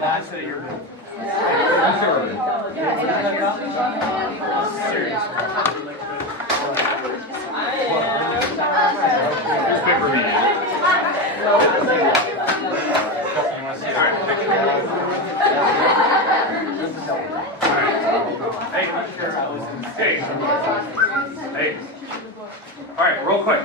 that's it. You're good. Here's paper me. Hey. All right, real quick.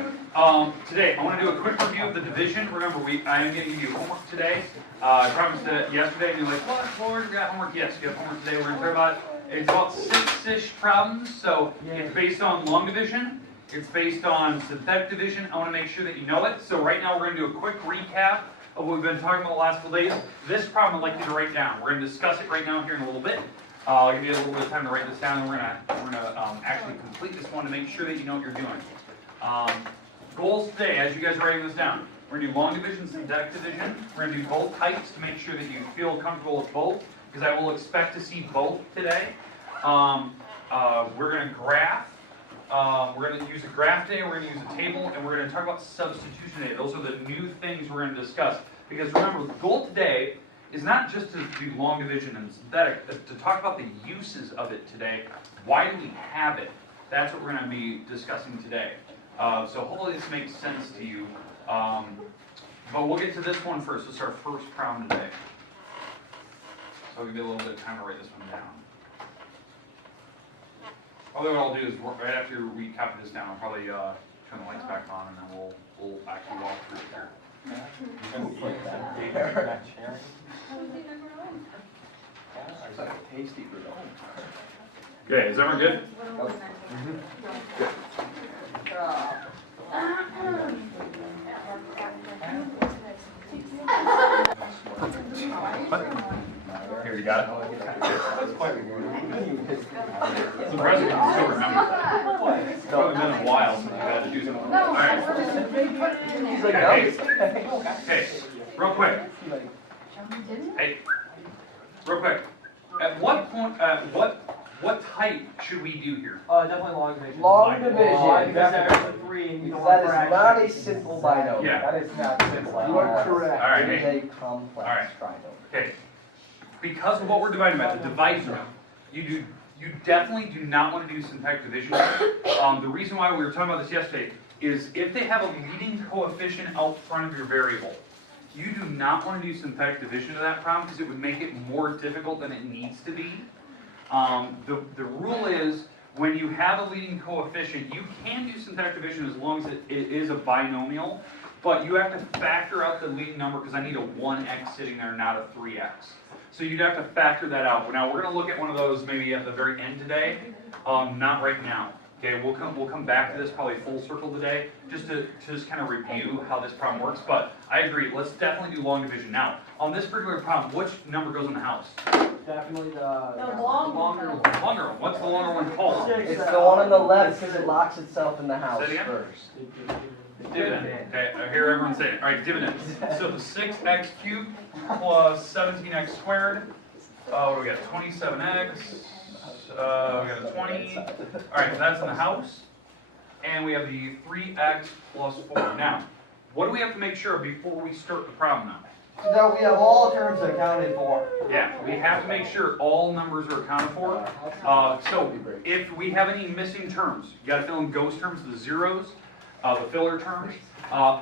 Today, I want to do a quick review of the division. Remember, I am going to give you homework today. I promised it yesterday, and you're like, what, Lord, you got homework? Yes, you have homework today. We're going to talk about it. It's about 6-ish problems. So it's based on long division. It's based on synthetic division. I want to make sure that you know it. So right now, we're going to do a quick recap of what we've been talking about the last couple days. This problem I'd like you to write down. We're going to discuss it right now here in a little bit. I'll give you a little bit of time to write this down, and we're gonna actually complete this one to make sure that you know what you're doing. Goals today, as you guys are writing this down, we're gonna do long division, synthetic division. We're gonna do both types to make sure that you feel comfortable with both, because I will expect to see both today. We're gonna graph. We're gonna use a graph today. We're gonna use a table, and we're gonna talk about substitution today. Those are the new things we're gonna discuss. Because remember, the goal today is not just to do long division and synthetic, to talk about the uses of it today. Why do we have it? That's what we're going to be discussing today. So hopefully this makes sense to you. But we'll get to this one first. This is our first problem today. So I'll give you a little bit of time to write this one down. Probably what I'll do is, right after we copy this down, I'll probably turn the lights back on, and then we'll actually walk through it here. Okay, is everyone good? Good. Here, you got it? That's quite surprising you can still remember. It's probably been a while since you've had to do something. Alright. Okay, real quick. Hey, real quick. At what point, what type should we do here? Definitely long division. Long division. Because there's a 3 and you don't That want is not a simple binomial. Yeah. That is not simple. You are correct. All right, It hey. is a complex trinomial. Okay. Because of what we're dividing by, the divisor, you definitely do not want to do synthetic division. The reason why we were talking about this yesterday is if they have a leading coefficient out front of your variable, you do not want to do synthetic division to that problem because it would make it more difficult than it needs to be. The rule is when you have a leading coefficient, you can do synthetic division as long as it is a binomial, but you have to factor out the leading number because I need a 1x sitting there, not a 3x. So you'd have to factor that out. Now we're going to look at one of those maybe at the very end today, not right now. Okay, we'll come back to this probably full circle today, just to kind of review how this problem works. But I agree, let's definitely do long division. Now, on this particular problem, which number goes in the house? Definitely the longer one. Longer one. What's the longer one called? It's the one on the left because it locks itself in the house Say it again? first. Dividend. Okay, I hear everyone say it. All right, dividend. So the 6x cubed plus 17x squared. What do we got? 27x. We got a 20. All right, that's in the house. And we have the 3x plus 4. Now, what do we have to make sure before we start the problem now? So that we have all terms accounted for. Yeah, we have to make sure all numbers are accounted for. So if we have any missing terms, you got to fill in ghost terms, the zeros, the filler terms.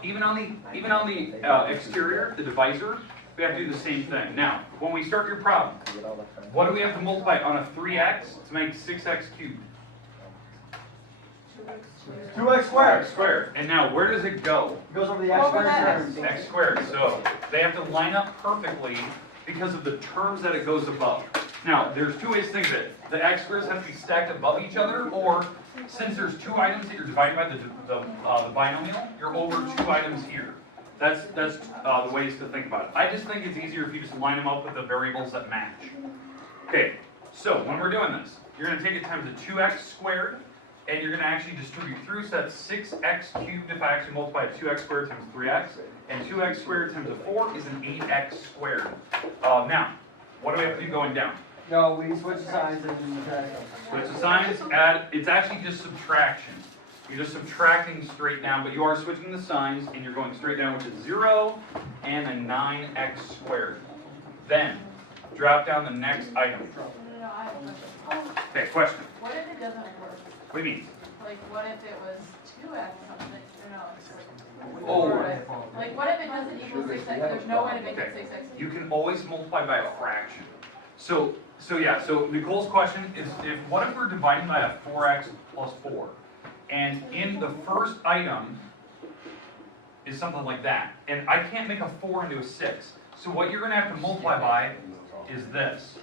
Even on the exterior, the divisor, we have to do the same thing. Now, when we start your problem, what do we have to multiply on a 3x to make 6x cubed? 2x squared. X squared. And now, where does it go? It goes over the x squared terms. X squared. So they have to line up perfectly because of the terms that it goes above. Now, there's two ways to think of it. The x squares have to be stacked above each other, or since there's two items that you're dividing by the binomial, you're over two items here. That's the ways to think about it. I just think it's easier if you just line them up with the variables that match. Okay, so when we're doing this, you're going to take it times the 2x squared, and you're going to actually distribute through, so that's 6x cubed if I actually multiply 2x squared times 3x, and 2x squared times a 4 is an 8x squared. Now, what do we have to do going down? No, we switch the signs and Switch the signs, add, it's actually just subtraction. You're just subtracting straight down, but you are switching the signs, and you're going straight down, which is 0 and a 9x squared. Then, drop down the next item. No, I have a question. Okay, question. What if it doesn't work? What do you mean? Like, what if it was 2x something, or no, it's like, Oh. like, what if it doesn't equal 6x? There's no way to make it Okay. 6x. You can always multiply by a fraction. So Nicole's question is, what if we're dividing by a 4x plus 4? And in the first item is something like that. And I can't make a 4 into a 6. So what you're going to have to multiply by is this.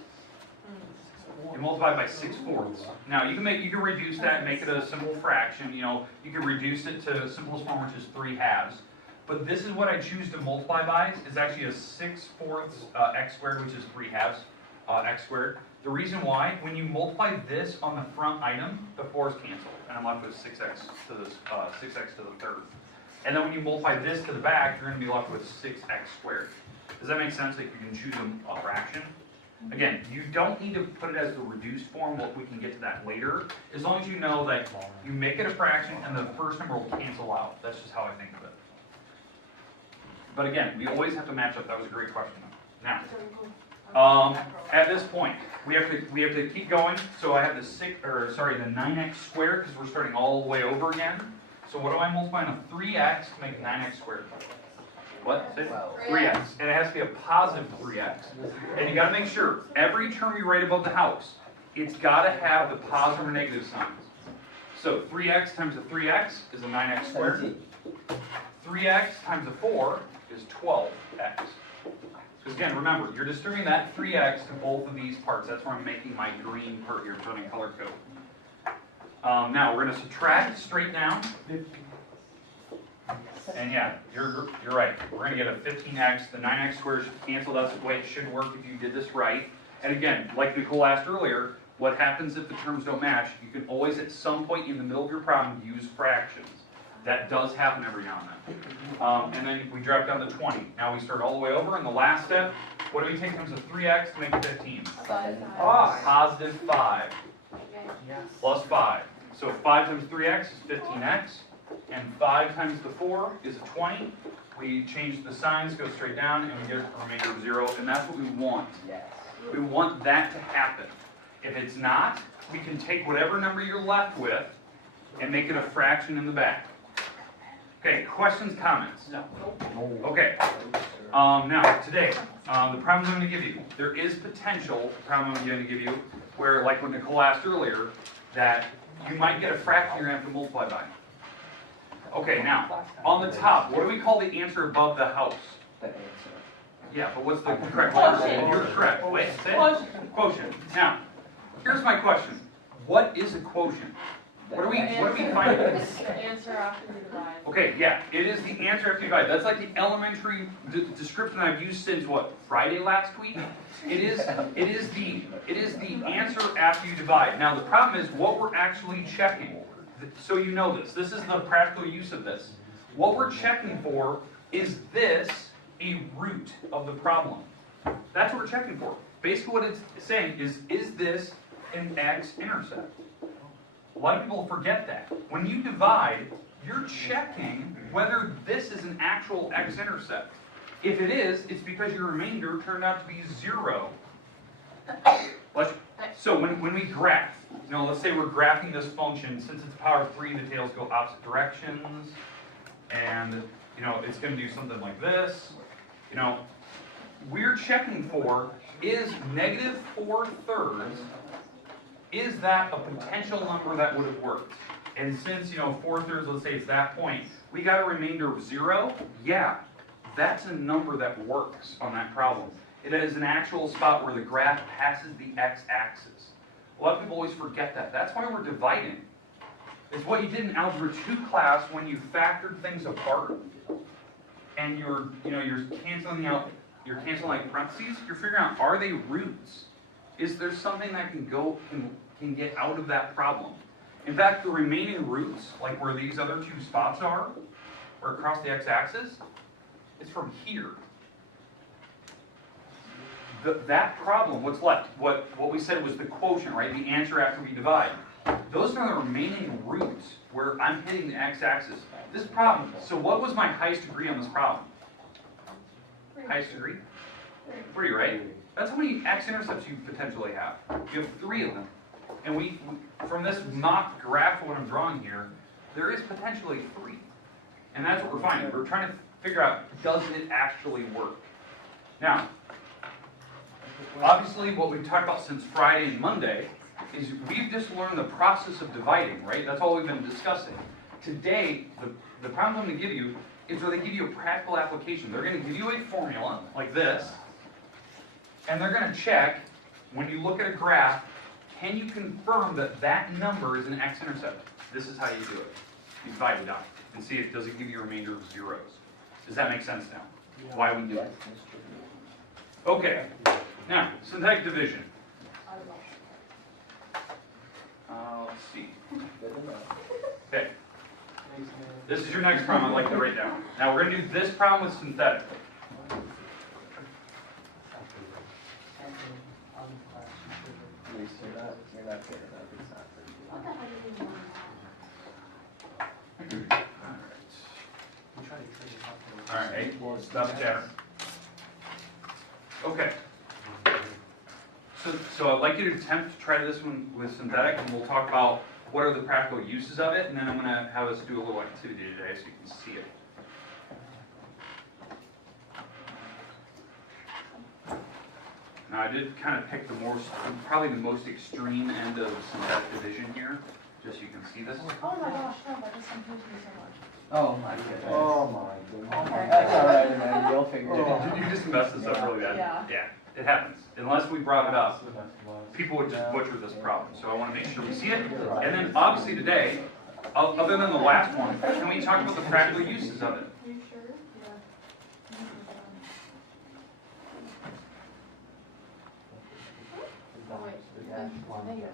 You multiply by 6/4. Now you can reduce that and make it a simple fraction. You know, you can reduce it to the simplest form, which is 3/2. But this is what I choose to multiply by. Is actually a 6/4 x squared, which is 3/2 x squared. The reason why, when you multiply this on the front item, the 4's cancel, and I'm left with 6x to the 6x to the third. And then when you multiply this to the back, you're going to be left with 6x squared. Does that make sense? Like you can choose a fraction. Again, you don't need to put it as the reduced form, but we can get to that later. As long as you know that you make it a fraction and the first number will cancel out. That's just how I think of it. But again, we always have to match up. That was a great question. Now, at this point, we have to keep going. So I have the 9x squared because we're starting all the way over again. So what do I multiply on a 3x to make 9x squared? What? Say it? 3x. And it has to be a positive 3x. And you got to make sure, every term you write above the house, it's got to have the positive or negative signs. So 3x times a 3x is a 9x squared. 3x times a 4 is 12x. So again, remember, you're distributing that 3x to both of these parts. That's where I'm making my green part here, turning color code. Now, we're going to subtract straight down. And yeah, you're right. We're going to get a 15x. The 9x squared should cancel. That's the way it should work if you did this right. And again, like Nicole asked earlier, what happens if the terms don't match? You can always, at some point in the middle of your problem, use fractions. That does happen every now and then. And then we drop down to 20. Now we start all the way over. In the last step, what do we take times a 3x to make 15? 5. Positive 5 plus 5. So 5 times 3x is 15x. And 5 times the 4 is a 20. We change the signs, go straight down, and we get a remainder of 0. And that's what we want. Yes. We want that to happen. If it's not, we can take whatever number you're left with and make it a fraction in the back. Okay, questions, comments? No. Okay. Now, today, the problem I'm going to give you, there is potential, the problem I'm going to give you, where, like what Nicole asked earlier, that you might get a fraction you're going to have to multiply by. Okay, now, on the top, what do we call the answer above the house? The answer. Yeah, but what's the correct answer? You're correct. Wait, say it. Quotient. Now, here's my question. What is a quotient? What are we finding? It's the answer after you divide. Okay, yeah, it is the answer after you divide. That's like the elementary description I've used since what, Friday last week? It is the answer after you divide. Now the problem is what we're actually checking. So you know this. This is the practical use of this. What we're checking for is this a root of the problem? That's what we're checking for. Basically what it's saying is this an x-intercept? A lot of people forget that. When you divide, you're checking whether this is an actual x-intercept. If it is, it's because your remainder turned out to be 0. So when we graph, let's say we're graphing this function, since it's power of 3, the tails go opposite directions, and it's going to do something like this. We're checking for, is negative 4/3, is that a potential number that would have worked? And since 4/3, let's say it's that point, we got a remainder of 0. Yeah, that's a number that works on that problem. It is an actual spot where the graph passes the x-axis. A lot of people always forget that. That's why we're dividing. It's what you did in Algebra 2 class when you factored things apart, and you're canceling out, you're canceling like parentheses. You're figuring out, are they roots? Is there something that can get out of that problem? In fact, the remaining roots, like where these other two spots are, or across the x-axis, it's from here. That problem, what's left, what we said was the quotient, right? The answer after we divide. Those are the remaining roots where I'm hitting the x-axis. This problem, so what was my highest degree on this problem? Highest degree? 3, right? That's how many x-intercepts you potentially have. You have 3 of them. And from this mock graph, what I'm drawing here, there is potentially 3. And that's what we're finding. We're trying to figure out, does it actually work? Now, obviously what we've talked about since Friday and Monday is we've just learned the process of dividing, right? That's all we've been discussing. Today, the problem I'm going to give you is where they give you a practical application. They're going to give you a formula like this, and they're going to check, when you look at a graph, can you confirm that that number is an x-intercept? This is how you do it. You divide it out and see if does it give you a remainder of zeros. Does that make sense now? Why we do it? Okay. Now, synthetic division. Let's see. Okay. This is your next problem I'd like to write down. Now we're going to do this problem with synthetic. You're not good enough. It's not pretty good. What the hell did you want? Alright, stop chatter. Okay. So I'd like you to attempt to try this one with synthetic, and we'll talk about what are the practical uses of it, and then I'm going to have us do a little activity today so you can see it. Now I did kind of pick probably the most extreme end of synthetic division here, just so you can see this. Oh my gosh, no, that just confused me so much. Oh my goodness. Oh my goodness. That's alright, man. You'll figure it out. You just messed this up really bad. Yeah. It happens. Unless we brought it up, people would just butcher this problem. So I want to make sure we see it. And then obviously today, other than the last one, can we talk about the practical uses of it? You sure? Yeah. Oh wait, yes.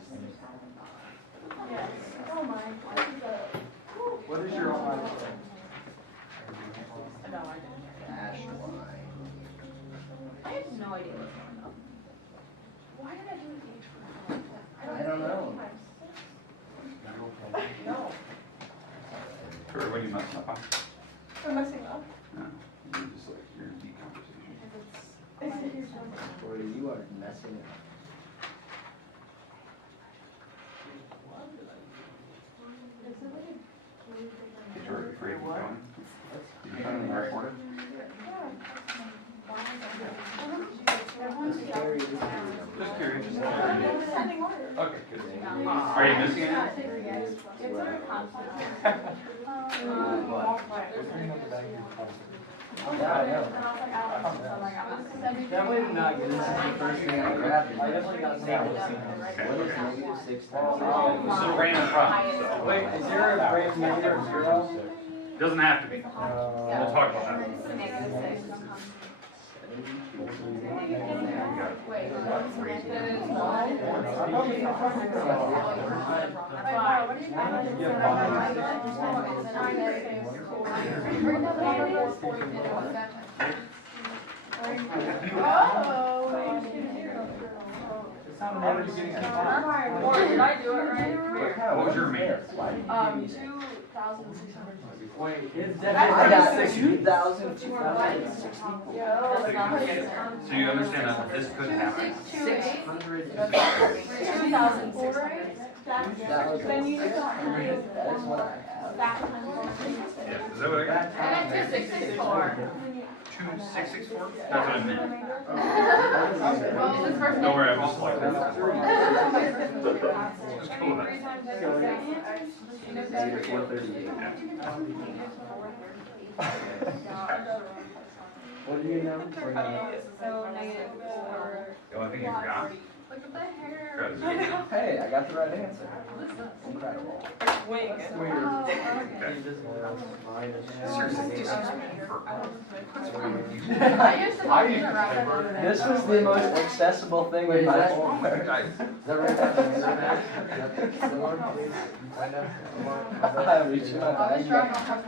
Oh my, what is the? What is your online? No, I didn't. Dash line. I have no idea what's going on. Why did I do an H for that? I don't know. No. Or what are you messing up on? I'm messing up. No, you're just like, you're in deep conversation. Or you are messing up. Did you already free going? Did you find the recorded? Just curious. Okay, good. Are you missing it? Yeah, I know. That way not get This is the first thing I grabbed. I definitely got samples. What is negative 6 times? This is a random problem, so. Wait, is there a break negative or zero? Doesn't have to be. We'll talk about that. Did I do it right? What was your remainder? 2,600. Wait, it's I definitely got 60. 2,260. So you understand that this could happen? 600. 2,600. That was Then you just got that is what I have. Yeah, is that what I got? I got 2,664. 2664? That's what I meant. Well, this person. Don't worry, I'm just like, just go with it. Negative 438. What do you know? So negative 4. The only thing you forgot? Look at the hair. Good. Hey, I got the right answer. Incredible. Wing. Okay. Seriously, just what's wrong with you? I used to have it around. This was the most accessible thing in my whole life. Guys, I'm reaching my I'll just drop bag. off.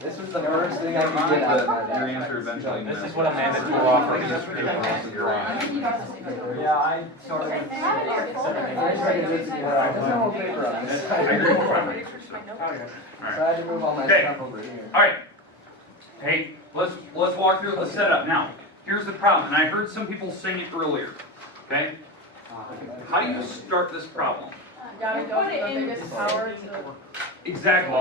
This was the first thing I could get out of my your bag. answer eventually. This is what Amanda drew off for this ridiculous you're on. Yeah, I sort of. There's no paper on this. I agree with what I'm answering, so. So I had to move all my Okay. stuff over here. Alright. Hey, let's walk through the setup. Now, here's the problem, and I heard some people saying it earlier, okay? How do you start this problem? Gotta go to the biggest power to the Exactly.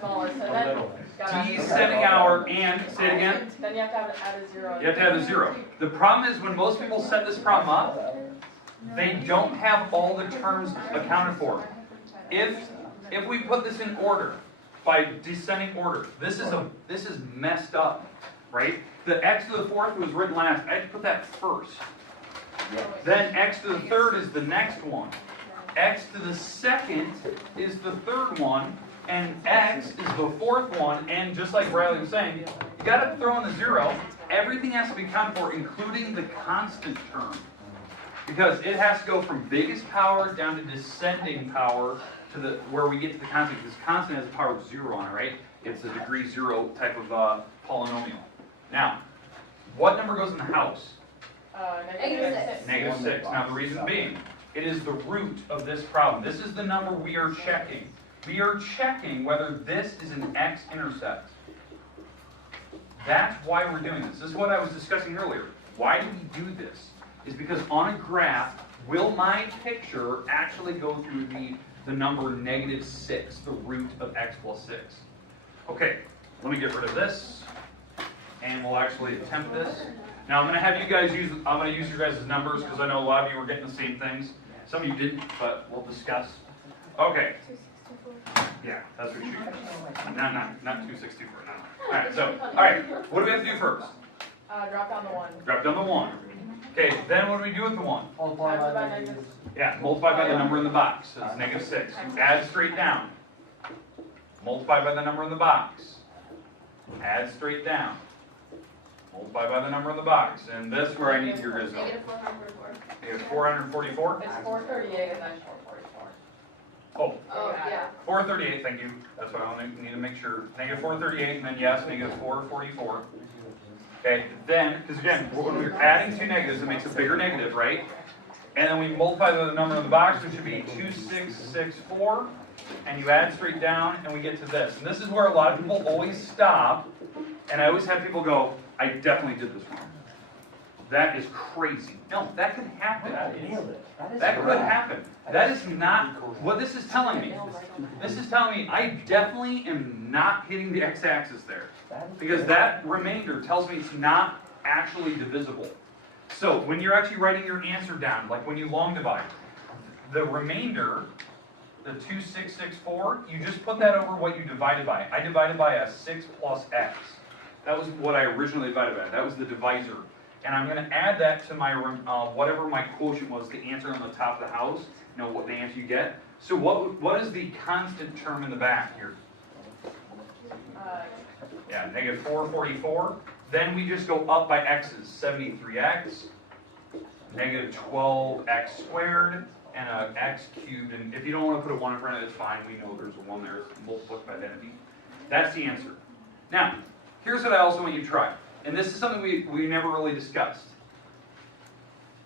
smallest, and then gotta. Descending hour and, say it again, Then you have to add a zero. you have to have a zero. The problem is when most people set this problem up, they don't have all the terms accounted for. If we put this in order, by descending order, this is messed up, right? The x to the fourth was written last. I had to put that first. Then x to the third is the next one. X to the second is the third one, and x is the fourth one, and just like Riley was saying, you gotta throw in the zero. Everything has to be accounted for, including the constant term. Because it has to go from biggest power down to descending power to the where we get to the constant, because constant has a power of zero on it, right? It's a degree zero type of polynomial. Now, what number goes in the house? -6. -6. Now the reason being, it is the root of this problem. This is the number we are checking. We are checking whether this is an x-intercept. That's why we're doing this. This is what I was discussing earlier. Why do we do this? Is because on a graph, will my picture actually go through the number -6, the root of x plus 6? Okay, let me get rid of this, and we'll actually attempt this. Now I'm going to have you guys use your guys' numbers, because I know a lot of you were getting the same things. Some of you didn't, but we'll discuss. Okay. Yeah, that's what you should. Not 264, no. Alright, what do we have to do first? Drop down the 1. Drop down the 1. Okay, then what do we do with the 1? Multiply Times by by negative. negative. Yeah, multiply by the number in the box. So it's -6. You add straight down. Multiply by the number in the box. Add straight down. Multiply by the number in the box. And this is where I need your guys' help. -444. -444? It's 438 and then 444. Oh, Oh, yeah. 438, thank you. That's what I need to make sure. -438, and then yes, -444. Okay, then, because again, when we're adding two negatives, it makes a bigger negative, right? And then we multiply the number in the box, which should be 2664, and you add straight down, and we get to this. And this is where a lot of people always stop, and I always have people go, I definitely did this wrong. That is crazy. No, that could happen. That could happen. That is not what this is telling me. This is telling me I definitely am not hitting the x-axis there. Because that remainder tells me it's not actually divisible. So when you're actually writing your answer down, like when you long divide, the remainder, the 2664, you just put that over what you divided by. I divided by a 6 plus x. That was what I originally divided by. That was the divisor. And I'm going to add that to my whatever my quotient was, the answer on the top of the house, you know, what the answer you get. So what is the constant term in the back here? Yeah, -444. Then we just go up by x's. 73x, -12x squared, and a x cubed. And if you don't want to put a 1 in front of it, it's fine. We know there's a 1 there. It's multiplied by identity. That's the answer. Now, here's what I also want you to try. And this is something we never really discussed.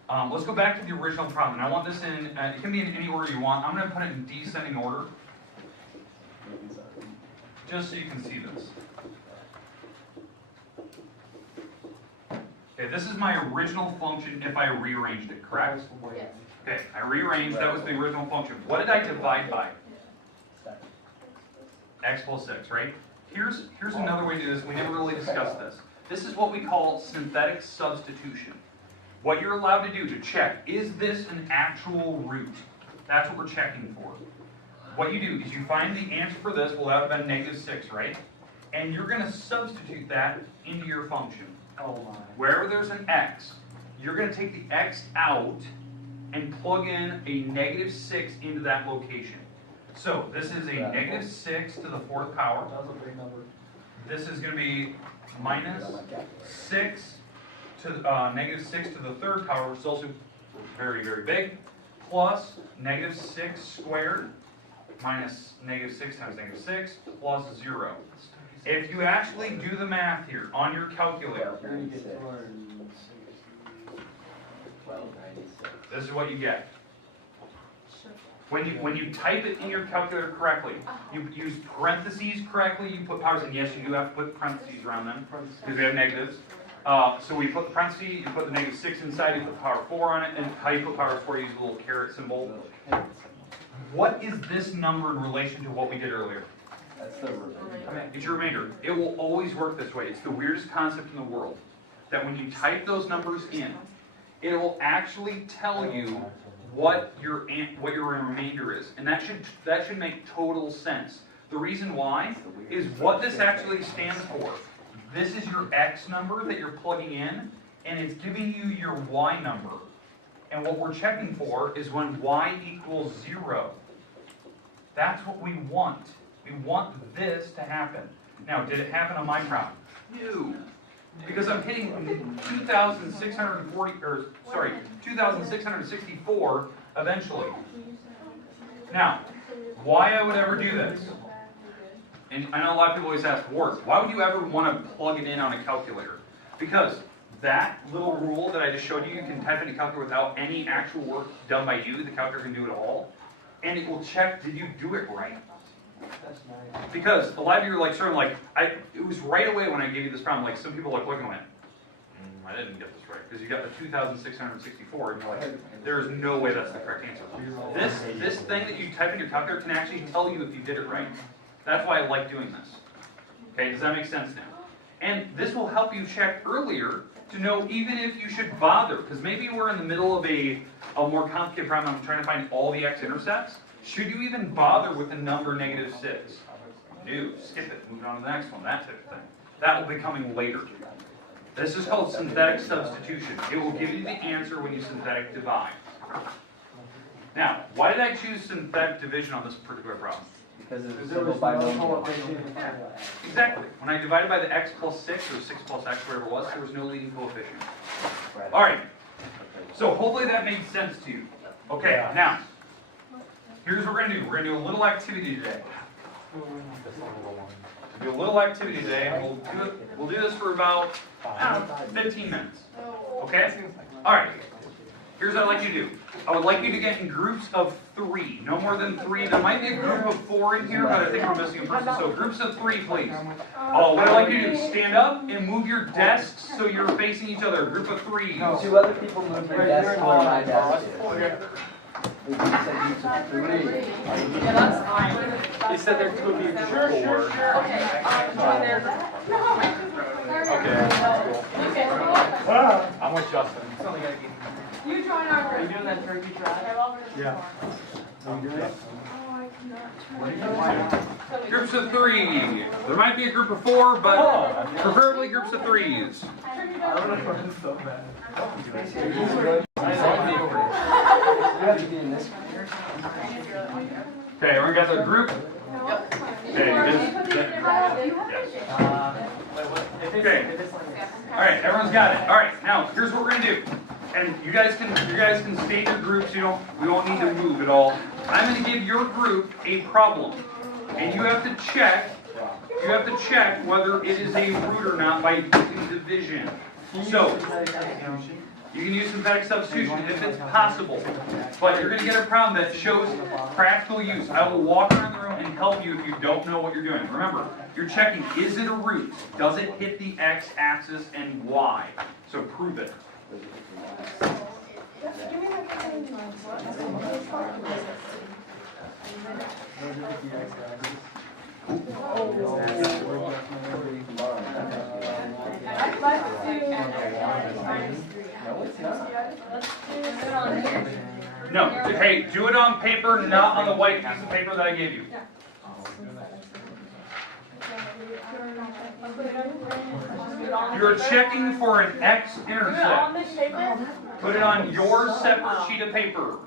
Let's go back to the original problem. And I want this in, it can be in any order you want. I'm going to put it in descending order, just so you can see this. Okay, this is my original function if I rearranged it, correct? Yes. Okay, I rearranged, that was the original function. What did I divide by? X plus 6, right? Here's another way to do this. We never really discussed this. This is what we call synthetic substitution. What you're allowed to do to check, is this an actual root? That's what we're checking for. What you do is you find the answer for this, will have been -6, right? And you're going to substitute that into your function. Oh my. Wherever there's an x, you're going to take the x out and plug in a -6 into that location. So this is a -6 to the 4th power. That was a big number. This is going to be -6 to -6 to the 3rd power, which is also very, very big, plus -6 squared minus -6 times -6 plus 0. If you actually do the math here on your calculator, 1296. this is what you get. When you type it in your calculator correctly, you use parentheses correctly, you put powers, and yes, you do have to put parentheses around them, because we have negatives. So we put the parentheses, you put the -6 inside, you put power 4 on it, and how you put power 4, you use a little caret symbol. What is this number in relation to what we did earlier? That's the remainder. It's your remainder. It will always work this way. It's the weirdest concept in the world. That when you type those numbers in, it will actually tell you what your remainder is. And that should make total sense. The reason why is what this actually stands for. This is your X number that you're plugging in, and it's giving you your Y number. And what we're checking for is when Y equals 0. That's what we want. We want this to happen. Now, did it happen on my problem? No. Because I'm hitting 2,664 eventually. Now, why I would ever do this? And I know a lot of people always ask, Ward, why would you ever want to plug it in on a calculator? Because that little rule that I just showed you, you can type in a calculator without any actual work done by you. The calculator can do it all. And it will check, did you do it right? Because a lot of you are like, sort of like, it was right away when I gave you this problem, like some people are like looking and went, I didn't get this right. Because you got the 2,664 and you're like, there's no way that's the correct answer. This thing that you type in your calculator can actually tell you if you did it right. That's why I like doing this. Okay, does that make sense now? And this will help you check earlier to know even if you should bother. Because maybe we're in the middle of a more complicated problem. I'm trying to find all the x-intercepts. Should you even bother with the number -6? No, skip it, move on to the next one, that type of thing. That will be coming later. This is called synthetic substitution. It will give you the answer when you synthetic divide. Now, why did I choose synthetic division on this particular problem? Because it's There simple was by no number. coefficient. Exactly. When I divided by the x plus 6 or 6 plus x, whatever it was, there was no leading coefficient. All right. So hopefully that made sense to you. Okay, now, here's what we're going to do. We're going to do a little activity today. We'll do a little activity today, and we'll do this for about 15 minutes. Okay? All right. Here's what I'd like you to do. I would like you to get in groups of 3, no more than 3. There might be a group of 4 in here, but I think we're missing a person. So groups of 3, please. What I'd like you to do is stand up and move your desks so you're facing each other. Group of 3. 2 other people move their desk where my desk is. We said groups of 3. Yeah, that's fine. He said there could be Sure. Okay, join there. Okay. Okay. I'm with Justin. You join our group. Are you doing that turkey trot? Yeah. Are you doing it? Groups of 3. There might be a group of 4, but preferably groups of 3s. I don't know if it's so bad. You have to be in this. Okay, we're going to get the group. Okay, Okay. All right, everyone's got it. All right, now here's what we're gonna do, and you guys can stay in your groups. We won't need to move at all. I'm gonna give your group a problem, and you have to check whether it is a root or not by using division. So you can use synthetic substitution if it's possible, but you're going to get a problem that shows practical use. I will walk around the room and help you if you don't know what you're doing. Remember, you're checking, is it a root? Does it hit the x-axis and y? So prove it. No, hey, do it on paper, not on the white piece of paper that I gave you. You're checking for an x-intercept. Put it on your separate sheet of paper.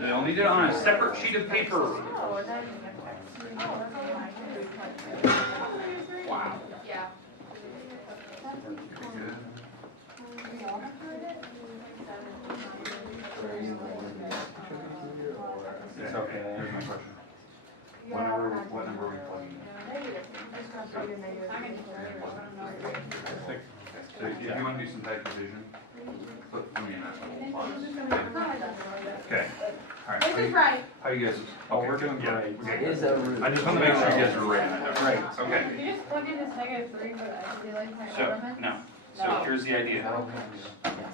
You'll need it on a separate sheet of paper. Wow. Yeah. It's okay. Here's my question. What number are we plugging in? 6. So if you want to do some type of division, put me in that little box. Okay. All right. This is right. How you guys? Oh, we're doing Yeah. great. Okay. Is a root. I just want to make sure you guys are right. Right. Okay. You just plug in this -3 for the actually like my So element. no. So here's the idea.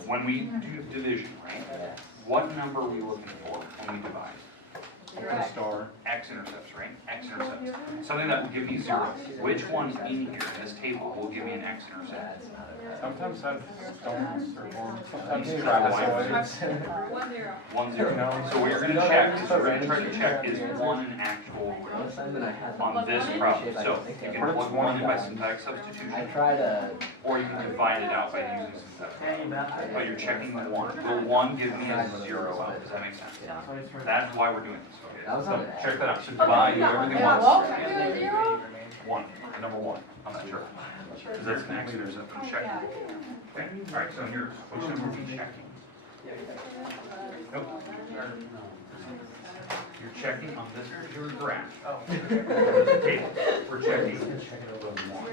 When we do division, right? What number are we looking for when we divide? The star. X-intercepts, right? X-intercepts. Something that will give me 0. Which one in here in this table will give me an X-intercept? Sometimes that's stones or sometimes These trapezoids. 1-0. 1, 0. So what you're going to check is we're going to try to check is 1 an actual on this problem. So you can plug 1 in by synthetic I substitution, try to, or you can divide it out by using synthetic. But you're checking 1. Will 1 give me a 0 out? Does that make sense? That's why we're doing this. That was Okay. on So check that out. So divide, do everything once. Well, can we do a 0? 1, the number 1. I'm not sure. Because that's an X-intercept. I'm checking. Okay. All right. So here's which number are we checking? Nope. You're checking on this your graph. Table. We're checking 1.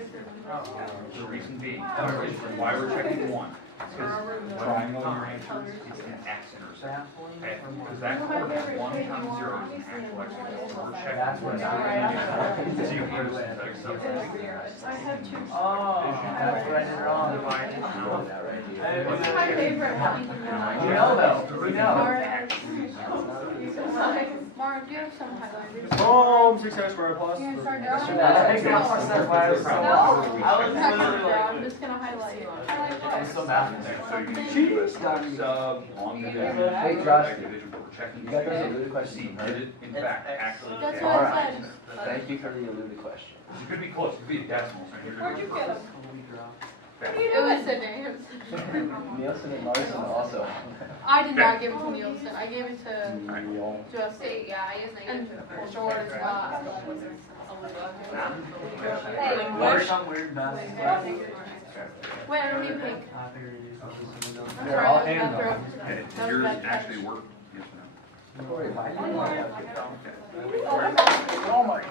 The reason being, why we're checking 1 is because when you your answers, it's an X-intercept. Okay? Because that coordinate 1 times 0 is an actual X-intercept. So we're checking what so you can use synthetic substitution. I have 2. Oh, that's right and wrong. What's my favorite one? We know though, we know. Mara, do you have some highlighters? Boom, 6x squared plus. You gonna start That's drawing? right. I think that's that class. I was I'm not gonna literally draw, I'm like, just gonna highlight. I'm so bad. So you can do a sub, long division, Hey, Josh. division, but we're checking. You got those eluded questions See, from did her? it in fact actually? That's get what I it? said. Thank you for the eluded question. It could be close, it could be a decimal, so you're Where'd gonna you go get first. them? Okay. It was Sydney. It was Sydney. Nielsen and Larson also. I did not give it to Nielsen. I gave it to Neil. just Yeah, I use and negative. George Scott. There's some weird math. Wait, I don't need pink. I figured you'd do something. I'm They're sorry, all that was hand bad throw. Okay, That does was yours bad catch. actually work? Yes or no? Corey, why do you want to have to come? Oh my god.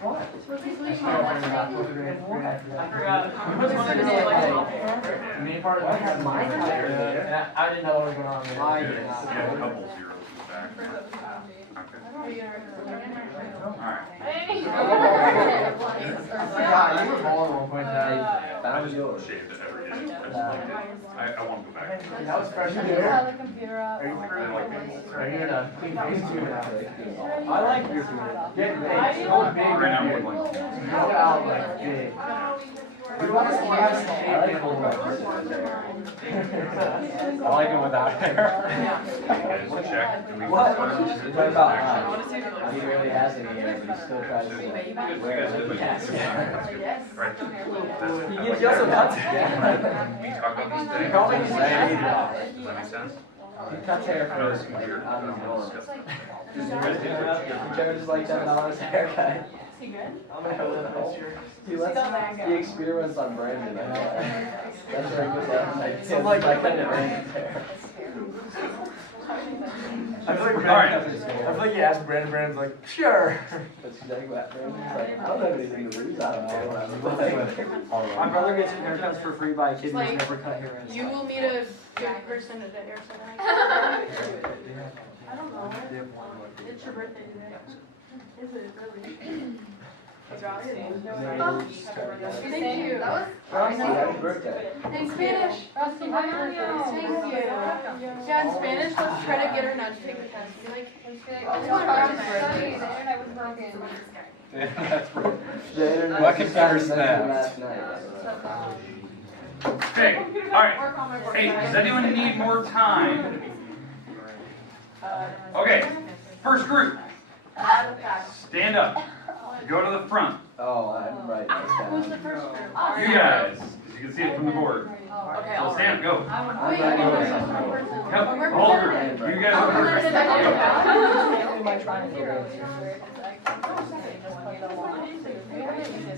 What? Rookies leave Oh, my last I name. forgot. We was one to say like, main part of the Mine is higher than Yeah, I didn't know what was going on there. Mine Good. is. Yeah, a couple zeros in the back. Okay. Alright. Hey. Yeah, you were balling at one point in time. That was yours. Shaved it every day. I just liked it. I want to go back. That was fresh in You there. have the computer up. Are you Are you gonna clean face too now? I I like your food. Get big, so big. Right now, we're big. going. Go out like big. We want to slice the I like cake cold in. I like it without hair. Guys, check. Do we What? confirm What this about actually- He really has any hair, but he still tries to You wear guys did, it. but Yes. that's good. Right. He That's- gives you also nuts. We talk about these things. Call me Zane. Does that make sense? He cuts hair I know this for computer. out of his norm. Disgusting. He charges like $10 a haircut. Is he good? He experiments on Brandon. That's where he goes out and so like cutting Brandon's hair. I feel like Alright. I feel like you asked Brandon's like, sure. That's exactly what Brandon's like. I don't have anything to lose. I don't know. My brother gets haircuts for free by a kid who's Like, never cut hair. in his You life. will meet a good person at the hair center. I don't know. It's your birthday today. Is it really? Thank you. Happy birthday. In Spanish. Thank you. Yeah, in Spanish, let's try to get her not to take the test. Be like, I was broken. That's right. The internet My just computer got snapped. last night. Okay, alright. Hey, does anyone need more time? Okay, first group. Stand up. Go to the front. Oh, I'm right. who's the first group? You guys, as you can see it from the board. Okay, So stand up, go. Wait, I'm no, right. there's one person. Yep, We're whole represented. group. You guys are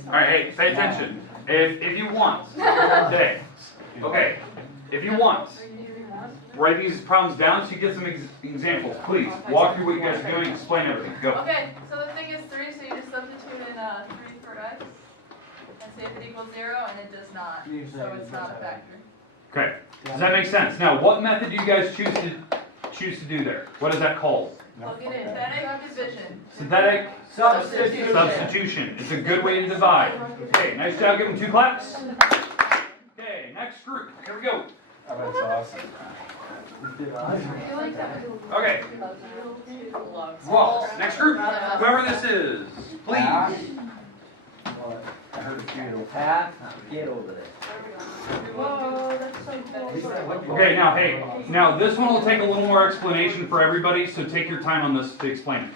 Alright, hey, pay attention. If you want, today, okay, if you want, write these problems down so you get some examples. Please, walk through what you guys are doing, explain everything. Go. Okay, so the thing is 3, so you just substitute in 3 for x. and see if it equals 0, and it does not. So it's not a factor. Okay. Does that make sense? Now, what method do you guys choose to do there? What is that called? Plug it in. Synthetic division. Synthetic Substitution. substitution. It's a good way to divide. Okay, nice job. Give them 2 claps. Okay, next group. Here we go. Oh, that's awesome. Okay. Well, next group. Whoever this is, please. I heard a few. Pat, get over there. Whoa, that's so cool. Okay, now this one will take a little more explanation for everybody, so take your time on this to explain it.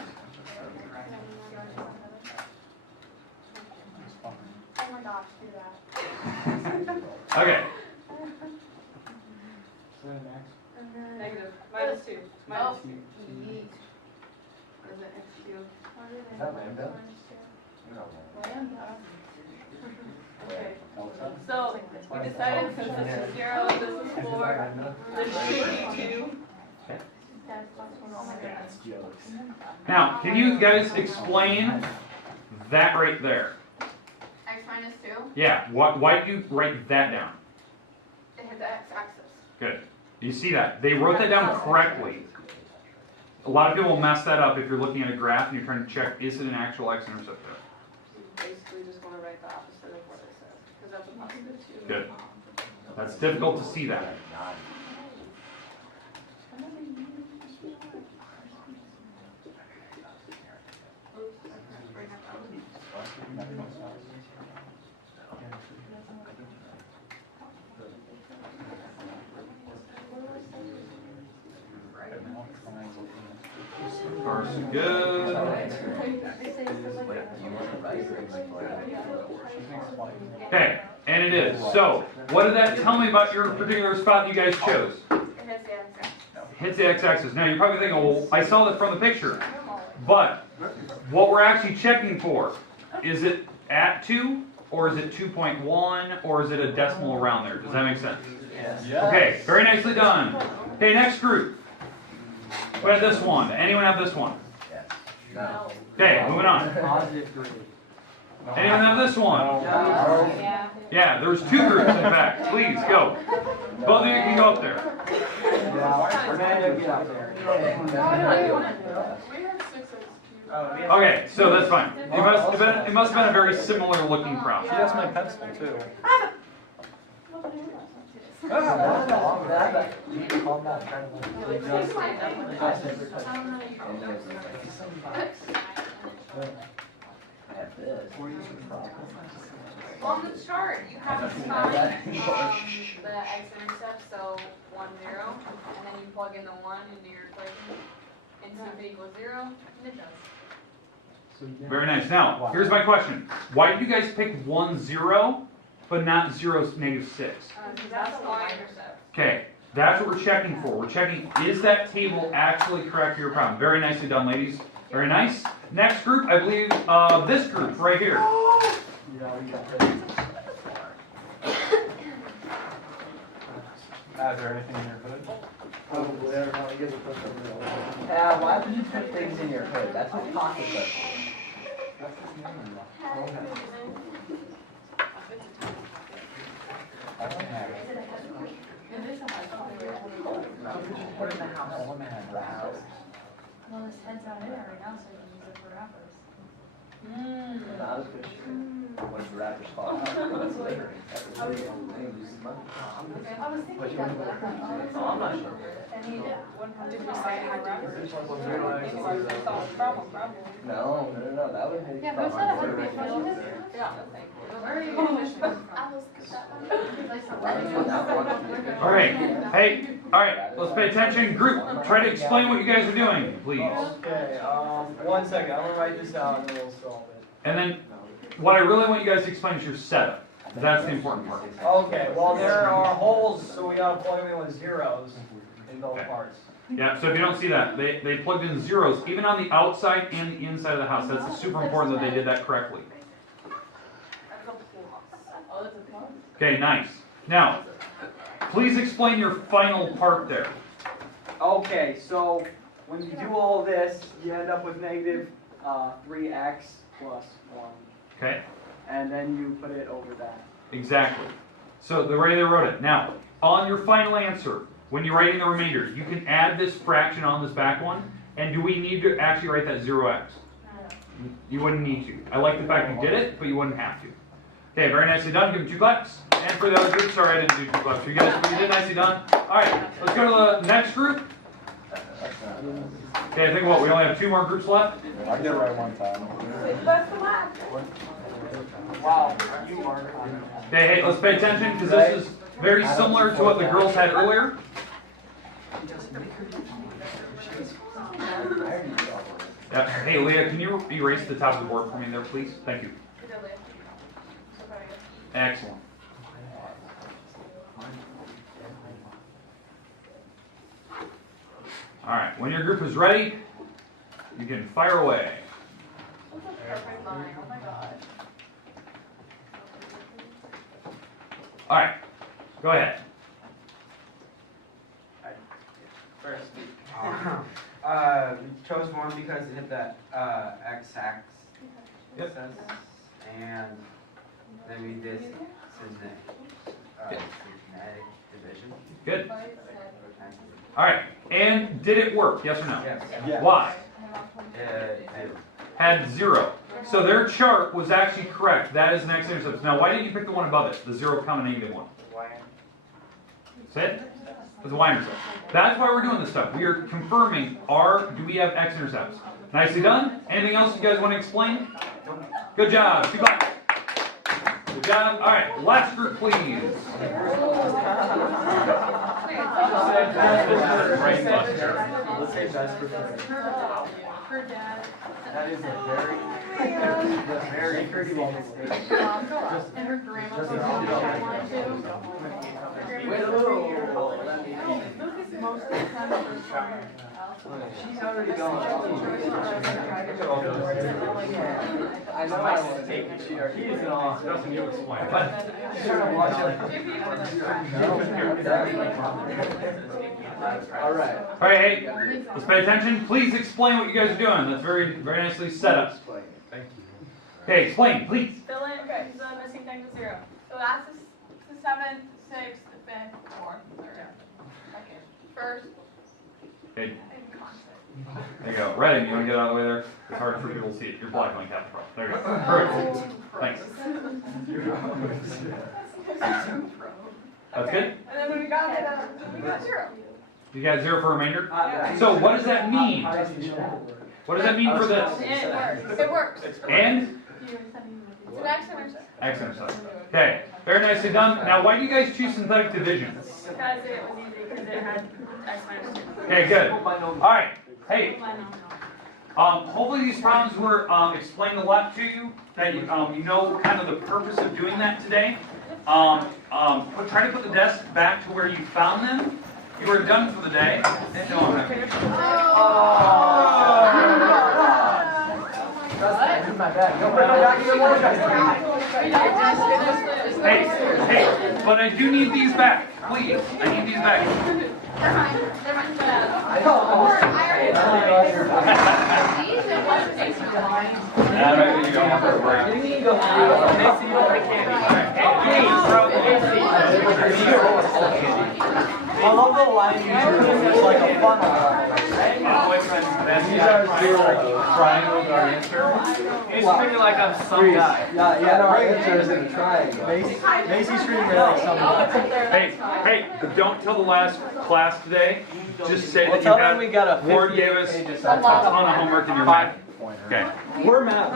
Oh my gosh, do that. Okay. Negative. -2. Oh. Yeet. Or is it X cubed? Is that lambda? Lambda. Okay. So, we decided since this is 0, this is 4, this should be 2. That's plus 1. Oh my gosh. Now, can you guys explain that right there? X minus 2, Yeah. Why did you write that down? it hit the x-axis. Good. You see that? They wrote that down correctly. A lot of people will mess that up if you're looking at a graph and you're trying to check, is it an actual x-intercept there? Basically just want to write the opposite of what it says, because that's a positive 2. Good. That's difficult to see that. Cars are good. Okay, and it is. So, what did that tell me about your particular spot you guys chose? It hits the x-axis. Hits the x-axis. Now you're probably thinking, well, I saw that from the picture. But what we're actually checking for, is it at 2, or is it 2.1, or is it a decimal around there? Does that make sense? Yes. Okay, very nicely done. Okay, next group. We have this one. Anyone have this one? No. Okay, moving on. Positive 3. Anyone have this one? Yeah. Yeah, there's 2 groups in fact. Please, go. Both of you can go up there. Amanda, get up there. We have 6X cubed. Okay, so that's fine. It must have been a very similar looking problem. She has my pencil too. On the chart, you have to find the x-intercept, so 1, 0, and then you plug in the 1 into your equation, and see if it equals 0, and it does. Very nice. Now, here's my question. Why did you guys pick 1, 0, but not 0, -6? Because that's the y-intercept. Okay, that's what we're checking for. We're checking, is that table actually correct for your problem? Very nicely done, ladies. Very nice. Next group, I believe this group right here. Is there anything in your hood? Probably. I don't know. You guys are supposed to. Yeah, why would you put things in your hood? That's what pockets are for. Well, his head's not in it right now, so you can use it for wrappers. Not as good. What's the rapper's fault? That's littering. That's littering. They lose money. I was thinking that, but Oh, I'm not sure. Did we say it had wrappers? Solve problem. No, that would make. yeah, but it's not a hundred pages. Yeah. Where are you going? I was All right. Hey, all right. Let's pay attention. Group, try to explain what you guys are doing, please. Okay, 1 second. I'm gonna write this out and then we'll solve it. And then, what I really want you guys to explain is your setup. That's the important part. Okay, well there are holes, so we gotta plug them in with zeros in both parts. Yeah, so if you don't see that, they plugged in zeros, even on the outside and the inside of the house. That's super important that they did that correctly. Oh, that's a plus? Okay, nice. Now, please explain your final part there. Okay, so when you do all this, you end up with negative 3x plus 1. Okay? And and then you put it over that. Exactly. So the way they wrote it. Now, on your final answer, when you're writing the remainder, you can add this fraction on this back one. And do we need to actually write that 0x? You wouldn't need to. I like the fact you did it, but you wouldn't have to. Okay, very nicely done. Give them 2 claps. And for the other group, sorry I didn't do 2 claps for you guys, but you did nicely done. All right, let's go to the next group. Okay, I think what, we only have 2 more groups left? I get it right one time. Wow, you mark on it. Okay, hey, let's pay attention because this is very similar to what the girls had earlier. Yeah. Hey, Leah, can you erase the top of the board for me there, please? Thank you. Excellent. All right, when your group is ready, you can fire away. That's a perfect line. Oh my god. All right, go ahead. First, we chose 1 because it hit that x-axis, Yep. and then we did systematic division. Good. All right, and did it work? Yes or no? Yes. Why? 0. Had 0. So their chart was actually correct. That is an x-intercept. Now, why didn't you pick the one above it? The 0, -1. Say it? It's a y-intercept. That's why we're doing this stuff. We are confirming do we have x-intercepts? Nicely done. Anything else you guys want to explain? Good job. 2 claps. Good job. All right, last group, please. Let's say best for first. Her dad. That is a very pretty long mistake. And her grandma was on that one too. Wait a little. Most of the time it was fine. She's already gone. I know I want to take it. He is on. Doesn't you explain? She's trying to watch All right. All right, hey, let's pay attention. Please explain what you guys are doing. That's very, very nicely set up. Thank you. Okay, explain, please. Fill in the missing thing to 0. So that's the 7th, 6th, the 5th, 4th, 3rd, 2nd, 1st, Okay, and constant. there you go. Ready? You want to get out of the way there? It's hard for people to see it. You're black on Captain Pro. There you go. Perfect. Thanks. That's good? And then when we got it, we got 0. You got 0 for remainder? So what does that mean? What does that mean for this? It works. It works. And? It's an x-intercept. X-intercept. Okay, very nicely done. Now, why do you guys choose synthetic division? Because it was easy, because it had x minus 2. Okay, good. All right. Hey, hopefully these problems were explained a lot to you, that you know kind of the purpose of doing that today. Try to put the desk back to where you found them. You were done for the day. No, I'm not finished. Hey, but I do need these back, please. I need these back. They're mine. You don't have to break. I love the line you drew. It's like a funnel. These are 0 triangles our answer. It's treating like I'm some guy. Yeah, no, our answer is in a triangle. Macy's treating me like some guy. Hey, don't tell the last class today. Just say that you Tell them had, we got a Ward 58 gave us page a assignment. ton of homework in your math. Okay. We're Matt.